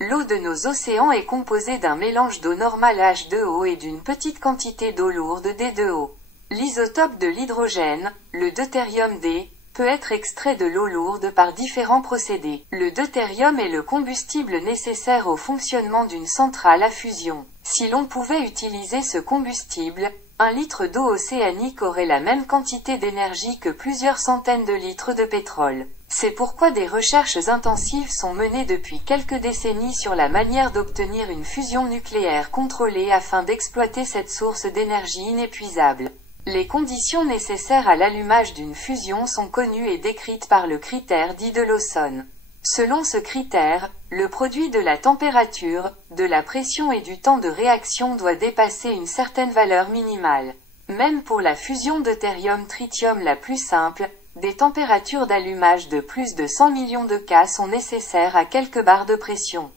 L'eau de nos océans est composée d'un mélange d'eau normale H2O et d'une petite quantité d'eau lourde D2O. L'isotope de l'hydrogène, le deutérium D, peut être extrait de l'eau lourde par différents procédés. Le deutérium est le combustible nécessaire au fonctionnement d'une centrale à fusion. Si l'on pouvait utiliser ce combustible, 1 litre d'eau océanique aurait la même quantité d'énergie que plusieurs centaines de litres de pétrole. C'est pourquoi des recherches intensives sont menées depuis quelques décennies sur la manière d'obtenir une fusion nucléaire contrôlée afin d'exploiter cette source d'énergie inépuisable. Les conditions nécessaires à l'allumage d'une fusion sont connues et décrites par le critère dit de Lawson. Selon ce critère, le produit de la température, de la pression et du temps de réaction doit dépasser une certaine valeur minimale. Même pour la fusion deutérium-tritium la plus simple, des températures d'allumage de plus de 100 millions de K sont nécessaires à quelques bars de pression.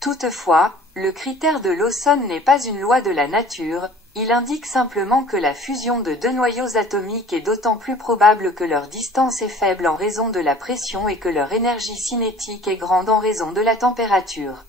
Toutefois, le critère de Lawson n'est pas une loi de la nature, il indique simplement que la fusion de deux noyaux atomiques est d'autant plus probable que leur distance est faible en raison de la pression et que leur énergie cinétique est grande en raison de la température.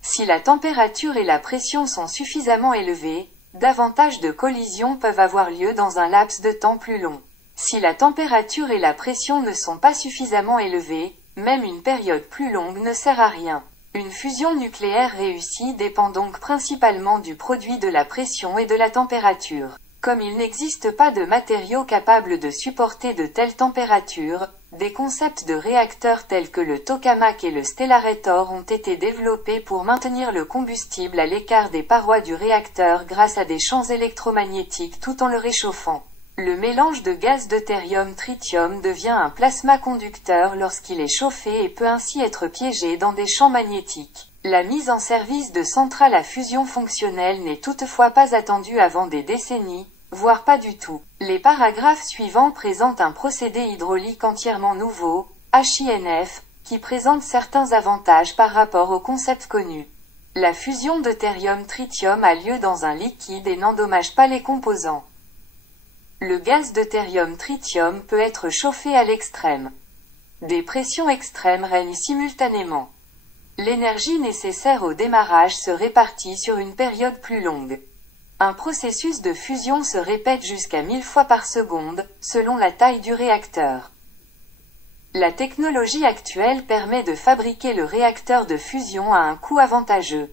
Si la température et la pression sont suffisamment élevées, davantage de collisions peuvent avoir lieu dans un laps de temps plus long. Si la température et la pression ne sont pas suffisamment élevées, même une période plus longue ne sert à rien. Une fusion nucléaire réussie dépend donc principalement du produit de la pression et de la température. Comme il n'existe pas de matériaux capables de supporter de telles températures, des concepts de réacteurs tels que le tokamak et le stellarator ont été développés pour maintenir le combustible à l'écart des parois du réacteur grâce à des champs électromagnétiques tout en le réchauffant. Le mélange de gaz deutérium-tritium devient un plasma conducteur lorsqu'il est chauffé et peut ainsi être piégé dans des champs magnétiques. La mise en service de centrales à fusion fonctionnelles n'est toutefois pas attendue avant des décennies, voire pas du tout. Les paragraphes suivants présentent un procédé hydraulique entièrement nouveau, HINF, qui présente certains avantages par rapport au concept connu. La fusion deutérium-tritium a lieu dans un liquide et n'endommage pas les composants. Le gaz deutérium-tritium peut être chauffé à l'extrême. Des pressions extrêmes règnent simultanément. L'énergie nécessaire au démarrage se répartit sur une période plus longue. Un processus de fusion se répète jusqu'à 1000 fois par seconde, selon la taille du réacteur. La technologie actuelle permet de fabriquer le réacteur de fusion à un coût avantageux.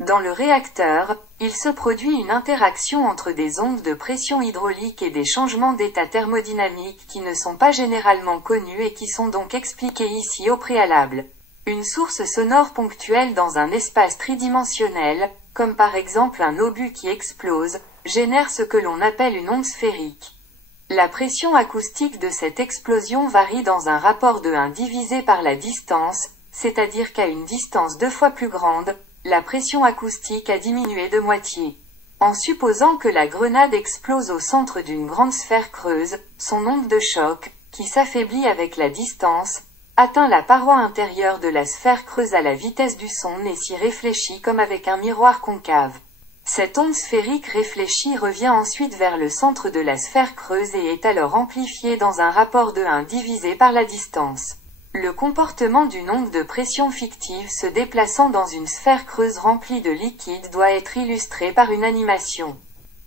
Dans le réacteur, il se produit une interaction entre des ondes de pression hydraulique et des changements d'état thermodynamique qui ne sont pas généralement connus et qui sont donc expliqués ici au préalable. Une source sonore ponctuelle dans un espace tridimensionnel, comme par exemple un obus qui explose, génère ce que l'on appelle une onde sphérique. La pression acoustique de cette explosion varie dans un rapport de 1 divisé par la distance, c'est-à-dire qu'à une distance 2 fois plus grande, la pression acoustique a diminué de moitié. En supposant que la grenade explose au centre d'une grande sphère creuse, son onde de choc, qui s'affaiblit avec la distance, atteint la paroi intérieure de la sphère creuse à la vitesse du son et s'y réfléchit comme avec un miroir concave. Cette onde sphérique réfléchie revient ensuite vers le centre de la sphère creuse et est alors amplifiée dans un rapport de 1 divisé par la distance. Le comportement d'une onde de pression fictive se déplaçant dans une sphère creuse remplie de liquide doit être illustré par une animation.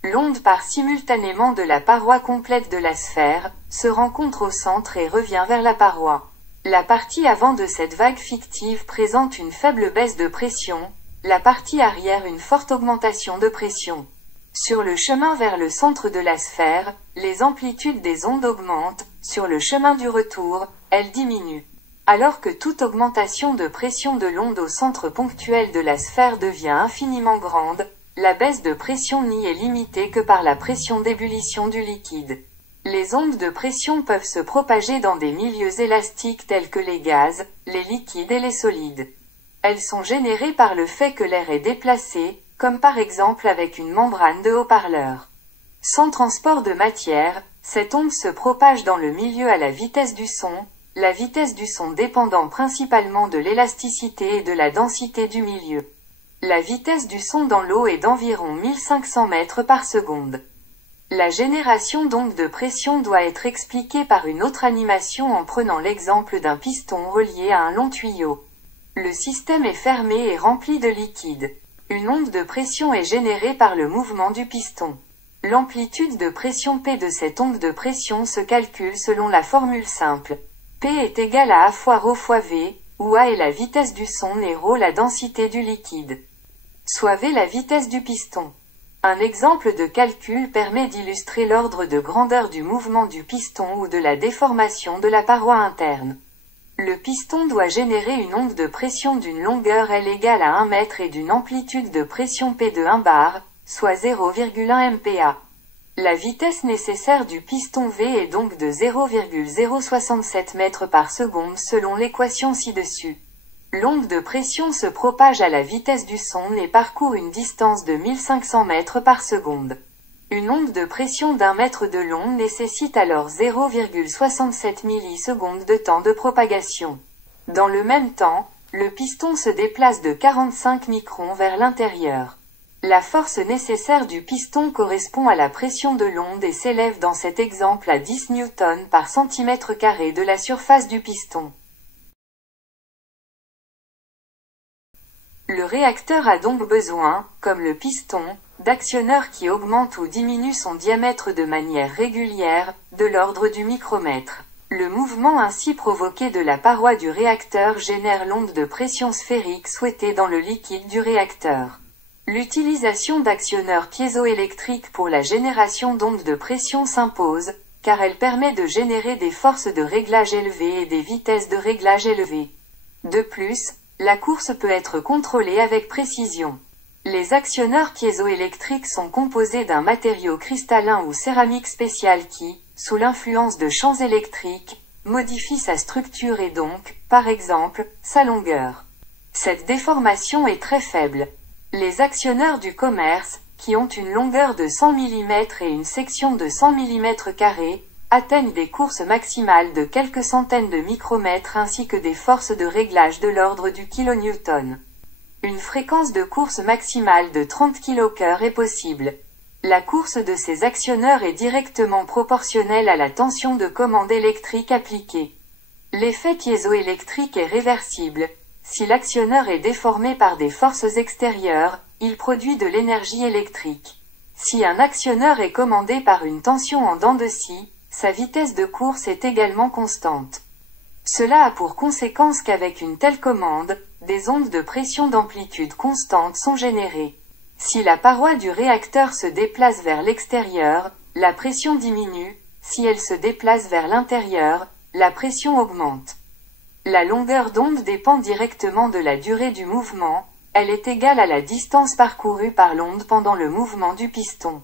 L'onde part simultanément de la paroi complète de la sphère, se rencontre au centre et revient vers la paroi. La partie avant de cette vague fictive présente une faible baisse de pression, la partie arrière une forte augmentation de pression. Sur le chemin vers le centre de la sphère, les amplitudes des ondes augmentent, sur le chemin du retour, elles diminuent. Alors que toute augmentation de pression de l'onde au centre ponctuel de la sphère devient infiniment grande, la baisse de pression n'y est limitée que par la pression d'ébullition du liquide. Les ondes de pression peuvent se propager dans des milieux élastiques tels que les gaz, les liquides et les solides. Elles sont générées par le fait que l'air est déplacé, comme par exemple avec une membrane de haut-parleur. Sans transport de matière, cette onde se propage dans le milieu à la vitesse du son dépendant principalement de l'élasticité et de la densité du milieu. La vitesse du son dans l'eau est d'environ 1500 mètres par seconde. La génération d'ondes de pression doit être expliquée par une autre animation en prenant l'exemple d'un piston relié à un long tuyau. Le système est fermé et rempli de liquide. Une onde de pression est générée par le mouvement du piston. L'amplitude de pression P de cette onde de pression se calcule selon la formule simple. P est égal à A fois ρ fois V, où A est la vitesse du son et ρ la densité du liquide. Soit V la vitesse du piston. Un exemple de calcul permet d'illustrer l'ordre de grandeur du mouvement du piston ou de la déformation de la paroi interne. Le piston doit générer une onde de pression d'une longueur L égale à 1 mètre et d'une amplitude de pression P de 1 bar, soit 0,1 MPa. La vitesse nécessaire du piston V est donc de 0,067 mètres par seconde selon l'équation ci-dessus. L'onde de pression se propage à la vitesse du son et parcourt une distance de 1500 mètres par seconde. Une onde de pression d'1 mètre de long nécessite alors 0,67 millisecondes de temps de propagation. Dans le même temps, le piston se déplace de 45 microns vers l'intérieur. La force nécessaire du piston correspond à la pression de l'onde et s'élève dans cet exemple à 10 newtons par centimètre carré de la surface du piston. Le réacteur a donc besoin, comme le piston, d'actionneurs qui augmentent ou diminuent son diamètre de manière régulière, de l'ordre du micromètre. Le mouvement ainsi provoqué de la paroi du réacteur génère l'onde de pression sphérique souhaitée dans le liquide du réacteur. L'utilisation d'actionneurs piézoélectriques pour la génération d'ondes de pression s'impose, car elle permet de générer des forces de réglage élevées et des vitesses de réglage élevées. De plus, la course peut être contrôlée avec précision. Les actionneurs piézoélectriques sont composés d'un matériau cristallin ou céramique spécial qui, sous l'influence de champs électriques, modifie sa structure et donc, par exemple, sa longueur. Cette déformation est très faible. Les actionneurs du commerce, qui ont une longueur de 100 mm et une section de 100 mm², atteignent des courses maximales de quelques centaines de micromètres ainsi que des forces de réglage de l'ordre du kilonewton. Une fréquence de course maximale de 30 kHz est possible. La course de ces actionneurs est directement proportionnelle à la tension de commande électrique appliquée. L'effet piézoélectrique est réversible. Si l'actionneur est déformé par des forces extérieures, il produit de l'énergie électrique. Si un actionneur est commandé par une tension en dents de scie, sa vitesse de course est également constante. Cela a pour conséquence qu'avec une telle commande, des ondes de pression d'amplitude constante sont générées. Si la paroi du réacteur se déplace vers l'extérieur, la pression diminue, si elle se déplace vers l'intérieur, la pression augmente. La longueur d'onde dépend directement de la durée du mouvement, elle est égale à la distance parcourue par l'onde pendant le mouvement du piston.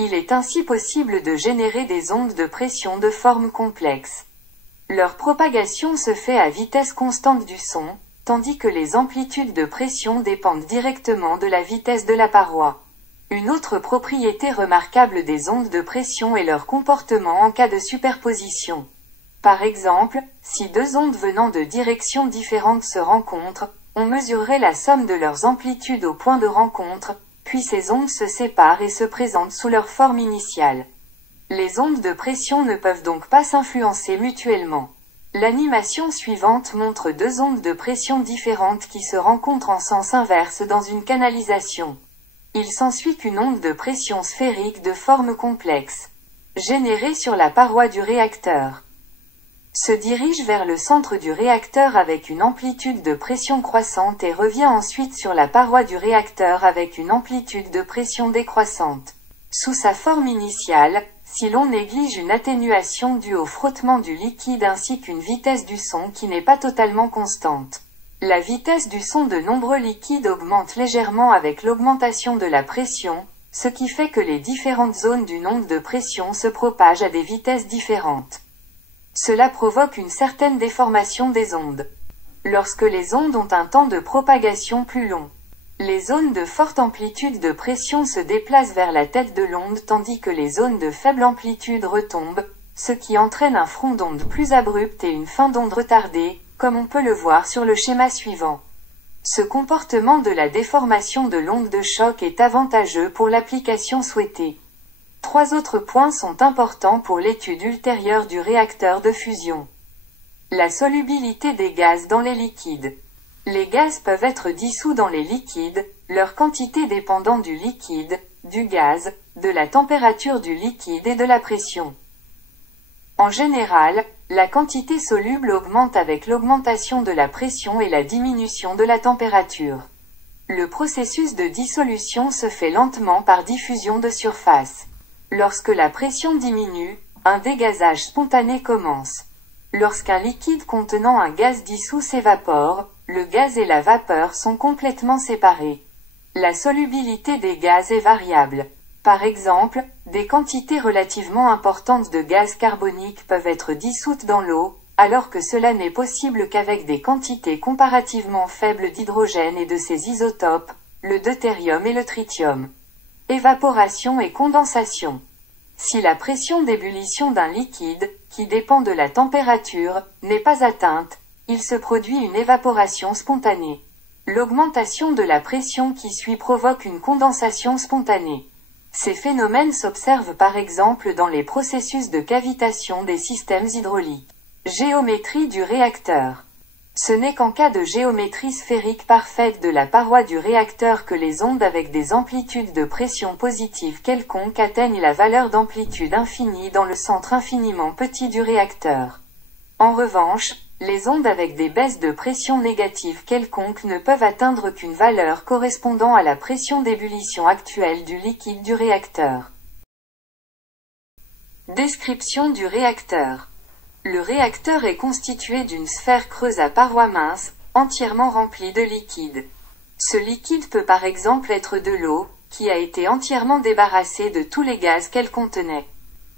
Il est ainsi possible de générer des ondes de pression de forme complexe. Leur propagation se fait à vitesse constante du son, tandis que les amplitudes de pression dépendent directement de la vitesse de la paroi. Une autre propriété remarquable des ondes de pression est leur comportement en cas de superposition. Par exemple, si deux ondes venant de directions différentes se rencontrent, on mesurerait la somme de leurs amplitudes au point de rencontre, puis ces ondes se séparent et se présentent sous leur forme initiale. Les ondes de pression ne peuvent donc pas s'influencer mutuellement. L'animation suivante montre deux ondes de pression différentes qui se rencontrent en sens inverse dans une canalisation. Il s'ensuit qu'une onde de pression sphérique de forme complexe, générée sur la paroi du réacteur, se dirige vers le centre du réacteur avec une amplitude de pression croissante et revient ensuite sur la paroi du réacteur avec une amplitude de pression décroissante. Sous sa forme initiale, si l'on néglige une atténuation due au frottement du liquide ainsi qu'une vitesse du son qui n'est pas totalement constante, la vitesse du son de nombreux liquides augmente légèrement avec l'augmentation de la pression, ce qui fait que les différentes zones d'une onde de pression se propagent à des vitesses différentes. Cela provoque une certaine déformation des ondes. Lorsque les ondes ont un temps de propagation plus long, les zones de forte amplitude de pression se déplacent vers la tête de l'onde tandis que les zones de faible amplitude retombent, ce qui entraîne un front d'onde plus abrupt et une fin d'onde retardée, comme on peut le voir sur le schéma suivant. Ce comportement de la déformation de l'onde de choc est avantageux pour l'application souhaitée. Trois autres points sont importants pour l'étude ultérieure du réacteur de fusion. La solubilité des gaz dans les liquides. Les gaz peuvent être dissous dans les liquides, leur quantité dépendant du liquide, du gaz, de la température du liquide et de la pression. En général, la quantité soluble augmente avec l'augmentation de la pression et la diminution de la température. Le processus de dissolution se fait lentement par diffusion de surface. Lorsque la pression diminue, un dégazage spontané commence. Lorsqu'un liquide contenant un gaz dissous s'évapore, le gaz et la vapeur sont complètement séparés. La solubilité des gaz est variable. Par exemple, des quantités relativement importantes de gaz carbonique peuvent être dissoutes dans l'eau, alors que cela n'est possible qu'avec des quantités comparativement faibles d'hydrogène et de ses isotopes, le deutérium et le tritium. Évaporation et condensation. Si la pression d'ébullition d'un liquide, qui dépend de la température, n'est pas atteinte, il se produit une évaporation spontanée. L'augmentation de la pression qui suit provoque une condensation spontanée. Ces phénomènes s'observent par exemple dans les processus de cavitation des systèmes hydrauliques. Géométrie du réacteur. Ce n'est qu'en cas de géométrie sphérique parfaite de la paroi du réacteur que les ondes avec des amplitudes de pression positives quelconques atteignent la valeur d'amplitude infinie dans le centre infiniment petit du réacteur. En revanche, les ondes avec des baisses de pression négatives quelconques ne peuvent atteindre qu'une valeur correspondant à la pression d'ébullition actuelle du liquide du réacteur. Description du réacteur. Le réacteur est constitué d'une sphère creuse à parois minces, entièrement remplie de liquide. Ce liquide peut par exemple être de l'eau, qui a été entièrement débarrassée de tous les gaz qu'elle contenait.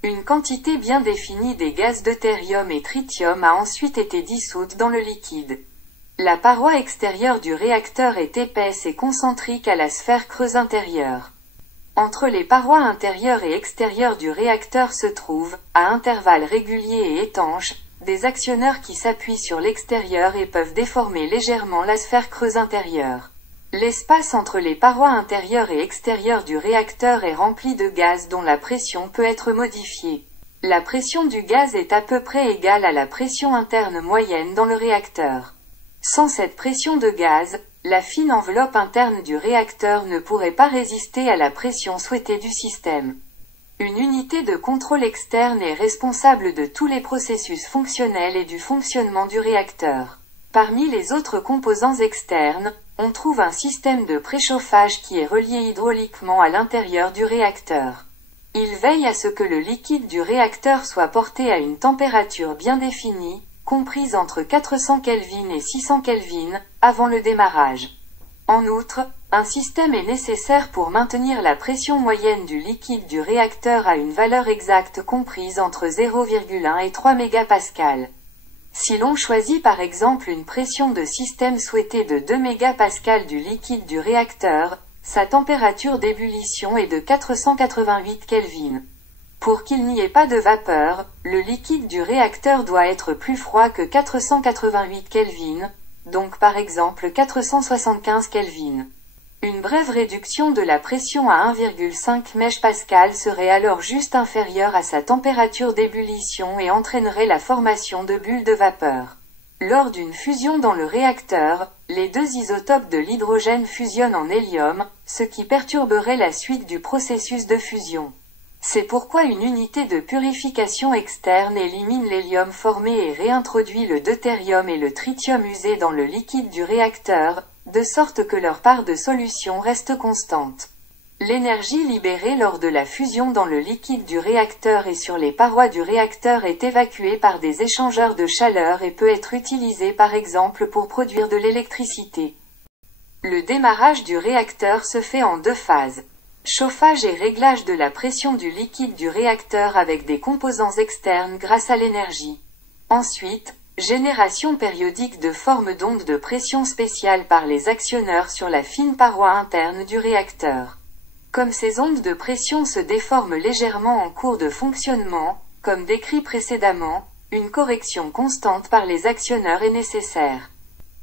Une quantité bien définie des gaz deutérium et tritium a ensuite été dissoute dans le liquide. La paroi extérieure du réacteur est épaisse et concentrique à la sphère creuse intérieure. Entre les parois intérieures et extérieures du réacteur se trouvent, à intervalles réguliers et étanches, des actionneurs qui s'appuient sur l'extérieur et peuvent déformer légèrement la sphère creuse intérieure. L'espace entre les parois intérieures et extérieures du réacteur est rempli de gaz dont la pression peut être modifiée. La pression du gaz est à peu près égale à la pression interne moyenne dans le réacteur. Sans cette pression de gaz, la fine enveloppe interne du réacteur ne pourrait pas résister à la pression souhaitée du système. Une unité de contrôle externe est responsable de tous les processus fonctionnels et du fonctionnement du réacteur. Parmi les autres composants externes, on trouve un système de préchauffage qui est relié hydrauliquement à l'intérieur du réacteur. Il veille à ce que le liquide du réacteur soit porté à une température bien définie, comprise entre 400 Kelvin et 600 Kelvin, avant le démarrage. En outre, un système est nécessaire pour maintenir la pression moyenne du liquide du réacteur à une valeur exacte comprise entre 0,1 et 3 MPa. Si l'on choisit par exemple une pression de système souhaitée de 2 MPa du liquide du réacteur, sa température d'ébullition est de 488 Kelvin. Pour qu'il n'y ait pas de vapeur, le liquide du réacteur doit être plus froid que 488 Kelvin, donc par exemple 475 Kelvin. Une brève réduction de la pression à 1,5 MPa serait alors juste inférieure à sa température d'ébullition et entraînerait la formation de bulles de vapeur. Lors d'une fusion dans le réacteur, les deux isotopes de l'hydrogène fusionnent en hélium, ce qui perturberait la suite du processus de fusion. C'est pourquoi une unité de purification externe élimine l'hélium formé et réintroduit le deutérium et le tritium usé dans le liquide du réacteur, de sorte que leur part de solution reste constante. L'énergie libérée lors de la fusion dans le liquide du réacteur et sur les parois du réacteur est évacuée par des échangeurs de chaleur et peut être utilisée par exemple pour produire de l'électricité. Le démarrage du réacteur se fait en deux phases. Chauffage et réglage de la pression du liquide du réacteur avec des composants externes grâce à l'énergie. Ensuite, génération périodique de formes d'ondes de pression spéciales par les actionneurs sur la fine paroi interne du réacteur. Comme ces ondes de pression se déforment légèrement en cours de fonctionnement, comme décrit précédemment, une correction constante par les actionneurs est nécessaire.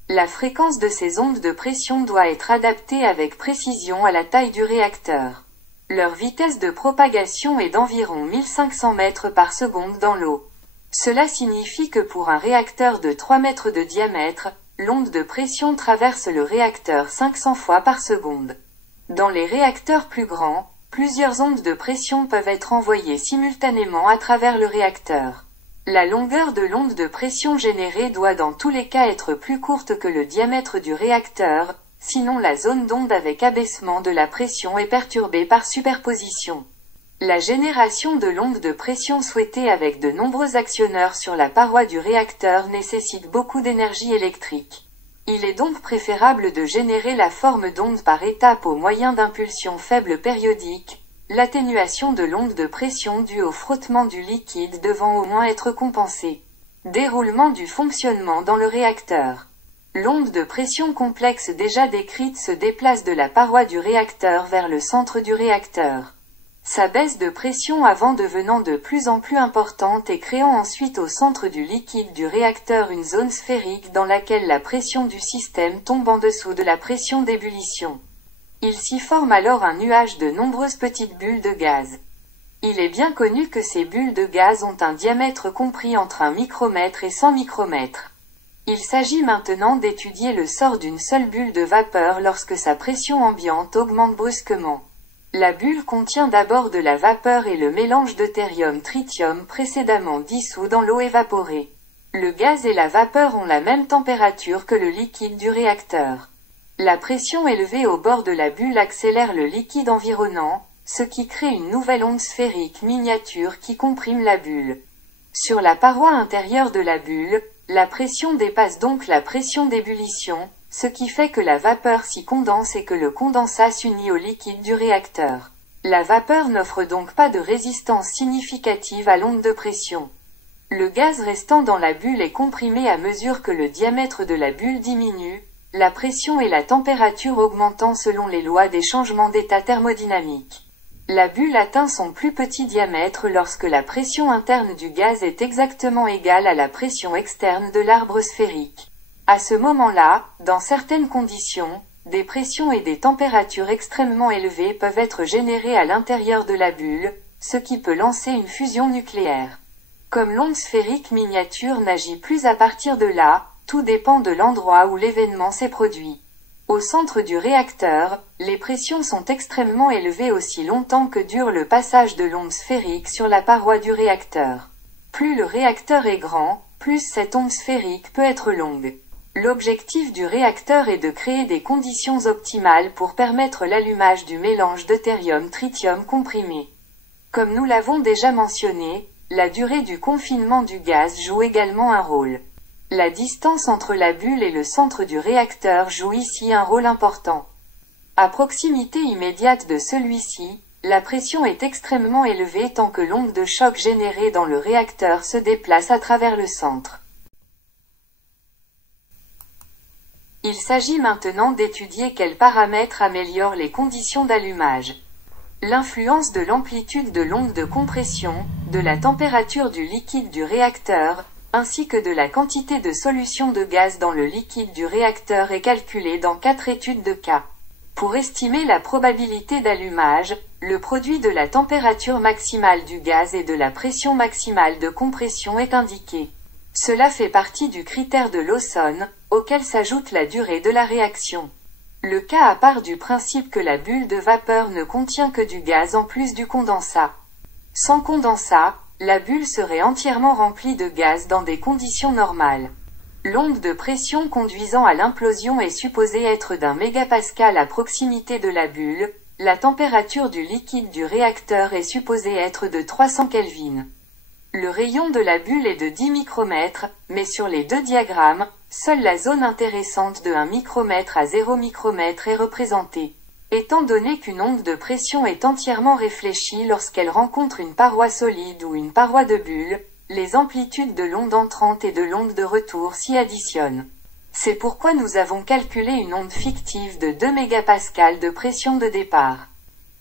La fréquence de ces ondes de pression doit être adaptée avec précision à la taille du réacteur. Leur vitesse de propagation est d'environ 1500 mètres par seconde dans l'eau. Cela signifie que pour un réacteur de 3 mètres de diamètre, l'onde de pression traverse le réacteur 500 fois par seconde. Dans les réacteurs plus grands, plusieurs ondes de pression peuvent être envoyées simultanément à travers le réacteur. La longueur de l'onde de pression générée doit dans tous les cas être plus courte que le diamètre du réacteur, sinon la zone d'onde avec abaissement de la pression est perturbée par superposition. La génération de l'onde de pression souhaitée avec de nombreux actionneurs sur la paroi du réacteur nécessite beaucoup d'énergie électrique. Il est donc préférable de générer la forme d'onde par étapes au moyen d'impulsions faibles périodiques, l'atténuation de l'onde de pression due au frottement du liquide devant au moins être compensée. Déroulement du fonctionnement dans le réacteur. L'onde de pression complexe déjà décrite se déplace de la paroi du réacteur vers le centre du réacteur. Sa baisse de pression avant devenant de plus en plus importante et créant ensuite au centre du liquide du réacteur une zone sphérique dans laquelle la pression du système tombe en dessous de la pression d'ébullition. Il s'y forme alors un nuage de nombreuses petites bulles de gaz. Il est bien connu que ces bulles de gaz ont un diamètre compris entre 1 micromètre et 100 micromètres. Il s'agit maintenant d'étudier le sort d'une seule bulle de vapeur lorsque sa pression ambiante augmente brusquement. La bulle contient d'abord de la vapeur et le mélange deutérium-tritium précédemment dissous dans l'eau évaporée. Le gaz et la vapeur ont la même température que le liquide du réacteur. La pression élevée au bord de la bulle accélère le liquide environnant, ce qui crée une nouvelle onde sphérique miniature qui comprime la bulle. Sur la paroi intérieure de la bulle, la pression dépasse donc la pression d'ébullition, ce qui fait que la vapeur s'y condense et que le condensat s'unit au liquide du réacteur. La vapeur n'offre donc pas de résistance significative à l'onde de pression. Le gaz restant dans la bulle est comprimé à mesure que le diamètre de la bulle diminue, la pression et la température augmentant selon les lois des changements d'état thermodynamiques. La bulle atteint son plus petit diamètre lorsque la pression interne du gaz est exactement égale à la pression externe de l'arbre sphérique. À ce moment-là, dans certaines conditions, des pressions et des températures extrêmement élevées peuvent être générées à l'intérieur de la bulle, ce qui peut lancer une fusion nucléaire. Comme l'onde sphérique miniature n'agit plus à partir de là, tout dépend de l'endroit où l'événement s'est produit. Au centre du réacteur, les pressions sont extrêmement élevées aussi longtemps que dure le passage de l'onde sphérique sur la paroi du réacteur. Plus le réacteur est grand, plus cette onde sphérique peut être longue. L'objectif du réacteur est de créer des conditions optimales pour permettre l'allumage du mélange deutérium-tritium comprimé. Comme nous l'avons déjà mentionné, la durée du confinement du gaz joue également un rôle. La distance entre la bulle et le centre du réacteur joue ici un rôle important. À proximité immédiate de celui-ci, la pression est extrêmement élevée tant que l'onde de choc générée dans le réacteur se déplace à travers le centre. Il s'agit maintenant d'étudier quels paramètres améliorent les conditions d'allumage. L'influence de l'amplitude de l'onde de compression, de la température du liquide du réacteur, ainsi que de la quantité de solution de gaz dans le liquide du réacteur est calculée dans 4 études de cas. Pour estimer la probabilité d'allumage, le produit de la température maximale du gaz et de la pression maximale de compression est indiqué. Cela fait partie du critère de Lawson, auquel s'ajoute la durée de la réaction. Le cas à part du principe que la bulle de vapeur ne contient que du gaz en plus du condensat. Sans condensat, la bulle serait entièrement remplie de gaz dans des conditions normales. L'onde de pression conduisant à l'implosion est supposée être d'1 mégapascal à proximité de la bulle, la température du liquide du réacteur est supposée être de 300 Kelvin. Le rayon de la bulle est de 10 micromètres, mais sur les deux diagrammes, seule la zone intéressante de 1 micromètre à 0 micromètre est représentée. Étant donné qu'une onde de pression est entièrement réfléchie lorsqu'elle rencontre une paroi solide ou une paroi de bulle, les amplitudes de l'onde entrante et de l'onde de retour s'y additionnent. C'est pourquoi nous avons calculé une onde fictive de 2 mégapascales de pression de départ.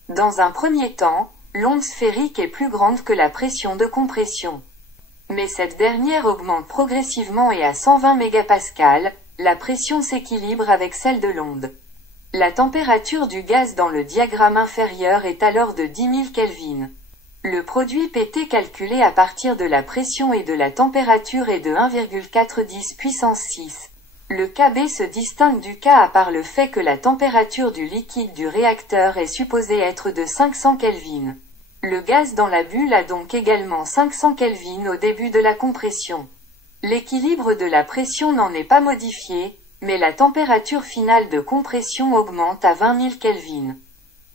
Dans un premier temps, l'onde sphérique est plus grande que la pression de compression. Mais cette dernière augmente progressivement et à 120 mégapascales, la pression s'équilibre avec celle de l'onde. La température du gaz dans le diagramme inférieur est alors de 10 000 Kelvin. Le produit PT calculé à partir de la pression et de la température est de 1,410 puissance 6. Le Kb se distingue du Ka par le fait que la température du liquide du réacteur est supposée être de 500 Kelvin. Le gaz dans la bulle a donc également 500 Kelvin au début de la compression. L'équilibre de la pression n'en est pas modifié, mais la température finale de compression augmente à 20 000 Kelvin.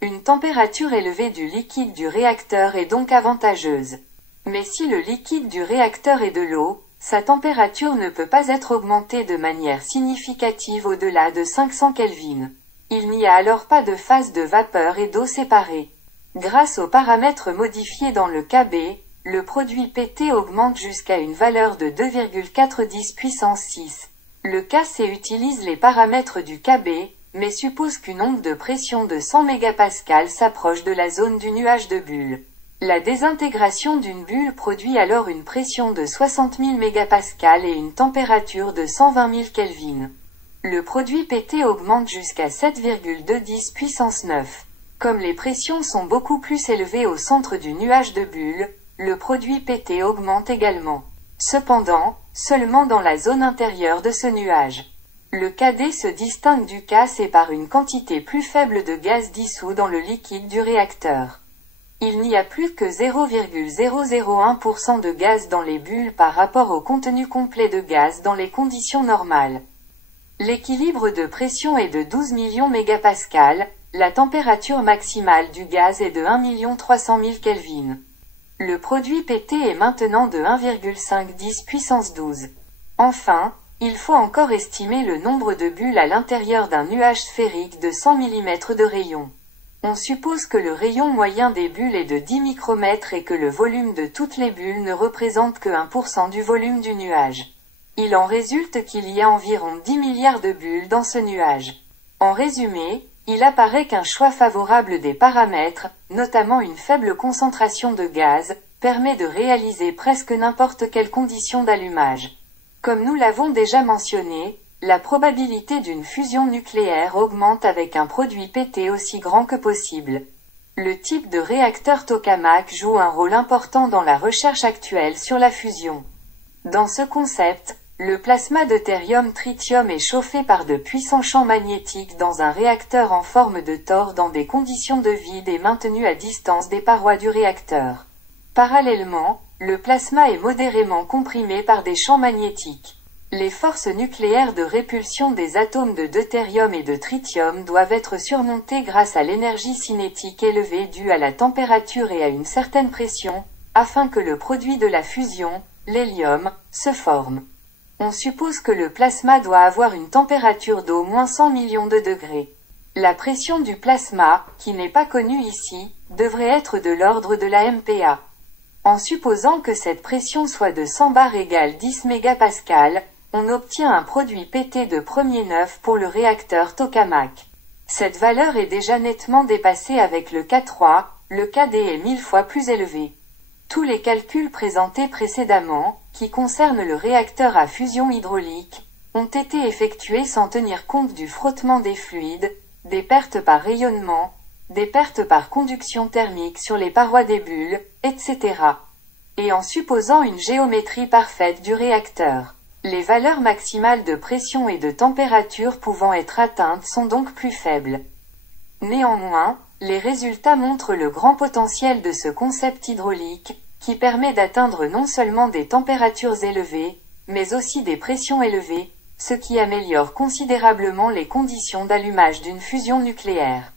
Une température élevée du liquide du réacteur est donc avantageuse. Mais si le liquide du réacteur est de l'eau, sa température ne peut pas être augmentée de manière significative au-delà de 500 Kelvin. Il n'y a alors pas de phase de vapeur et d'eau séparée. Grâce aux paramètres modifiés dans le Kb, le produit PT augmente jusqu'à une valeur de 2,410 puissance 6. Le Kc utilise les paramètres du Kb, mais suppose qu'une onde de pression de 100 MPa s'approche de la zone du nuage de bulles. La désintégration d'une bulle produit alors une pression de 60 000 MPa et une température de 120 000 Kelvin. Le produit PT augmente jusqu'à 7,210 puissance 9. Comme les pressions sont beaucoup plus élevées au centre du nuage de bulles, le produit PT augmente également. Cependant, seulement dans la zone intérieure de ce nuage. Le Kd se distingue du Kc par une quantité plus faible de gaz dissous dans le liquide du réacteur. Il n'y a plus que 0,001% de gaz dans les bulles par rapport au contenu complet de gaz dans les conditions normales. L'équilibre de pression est de 12 millions MPa, la température maximale du gaz est de 1 300 000 Kelvin. Le produit PT est maintenant de 1,510 puissance 12. Enfin, il faut encore estimer le nombre de bulles à l'intérieur d'un nuage sphérique de 100 mm de rayon. On suppose que le rayon moyen des bulles est de 10 micromètres et que le volume de toutes les bulles ne représente que 1% du volume du nuage. Il en résulte qu'il y a environ 10 milliards de bulles dans ce nuage. En résumé, il apparaît qu'un choix favorable des paramètres, notamment une faible concentration de gaz, permet de réaliser presque n'importe quelle condition d'allumage. Comme nous l'avons déjà mentionné, la probabilité d'une fusion nucléaire augmente avec un produit PT aussi grand que possible. Le type de réacteur tokamak joue un rôle important dans la recherche actuelle sur la fusion. Dans ce concept, le plasma deutérium-tritium est chauffé par de puissants champs magnétiques dans un réacteur en forme de tore dans des conditions de vide et maintenu à distance des parois du réacteur. Parallèlement, le plasma est modérément comprimé par des champs magnétiques. Les forces nucléaires de répulsion des atomes de deutérium et de tritium doivent être surmontées grâce à l'énergie cinétique élevée due à la température et à une certaine pression, afin que le produit de la fusion, l'hélium, se forme. On suppose que le plasma doit avoir une température d'au moins 100 millions de degrés. La pression du plasma, qui n'est pas connue ici, devrait être de l'ordre de la MPa. En supposant que cette pression soit de 100 bar égale 10 mégapascales, on obtient un produit PT de premier neuf pour le réacteur tokamak. Cette valeur est déjà nettement dépassée avec le K3, le Kd est 1000 fois plus élevé. Tous les calculs présentés précédemment, qui concernent le réacteur à fusion hydraulique, ont été effectués sans tenir compte du frottement des fluides, des pertes par rayonnement, des pertes par conduction thermique sur les parois des bulles, etc. Et en supposant une géométrie parfaite du réacteur. Les valeurs maximales de pression et de température pouvant être atteintes sont donc plus faibles. Néanmoins, les résultats montrent le grand potentiel de ce concept hydraulique, qui permet d'atteindre non seulement des températures élevées, mais aussi des pressions élevées, ce qui améliore considérablement les conditions d'allumage d'une fusion nucléaire.